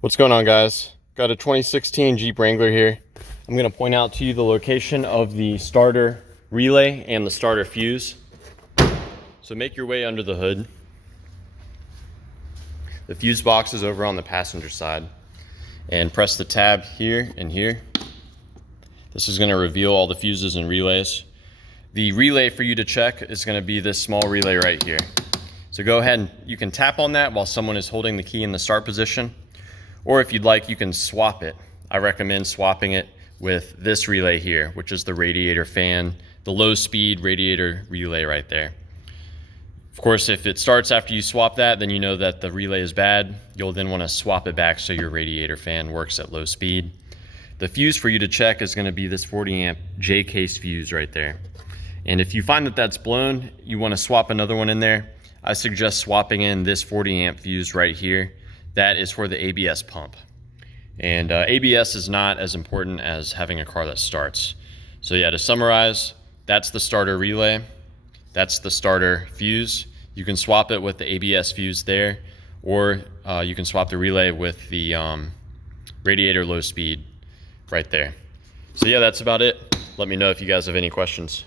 What's going on, guys? Got a 2016 Jeep Wrangler here. I'm going to point out to you the location of the starter relay and the starter fuse. So make your way under the hood. The fuse box is over on the passenger side. And press the tab here and here. This is going to reveal all the fuses and relays. The relay for you to check is going to be this small relay right here. So go ahead and you can tap on that while someone is holding the key in the start position. Or if you'd like, you can swap it. I recommend swapping it with this relay here, which is the radiator fan, the low speed radiator relay right there. Of course, if it starts after you swap that, then you know that the relay is bad. You'll then want to swap it back so your radiator fan works at low speed. The fuse for you to check is going to be this 40 amp J case fuse right there. And if you find that that's blown, you want to swap another one in there. I suggest swapping in this 40 amp fuse right here. That is for the ABS pump. And ABS is not as important as having a car that starts. So yeah, to summarize, that's the starter relay. That's the starter fuse. You can swap it with the ABS fuse there, or you can swap the relay with the radiator low speed right there. So yeah, that's about it. Let me know if you guys have any questions.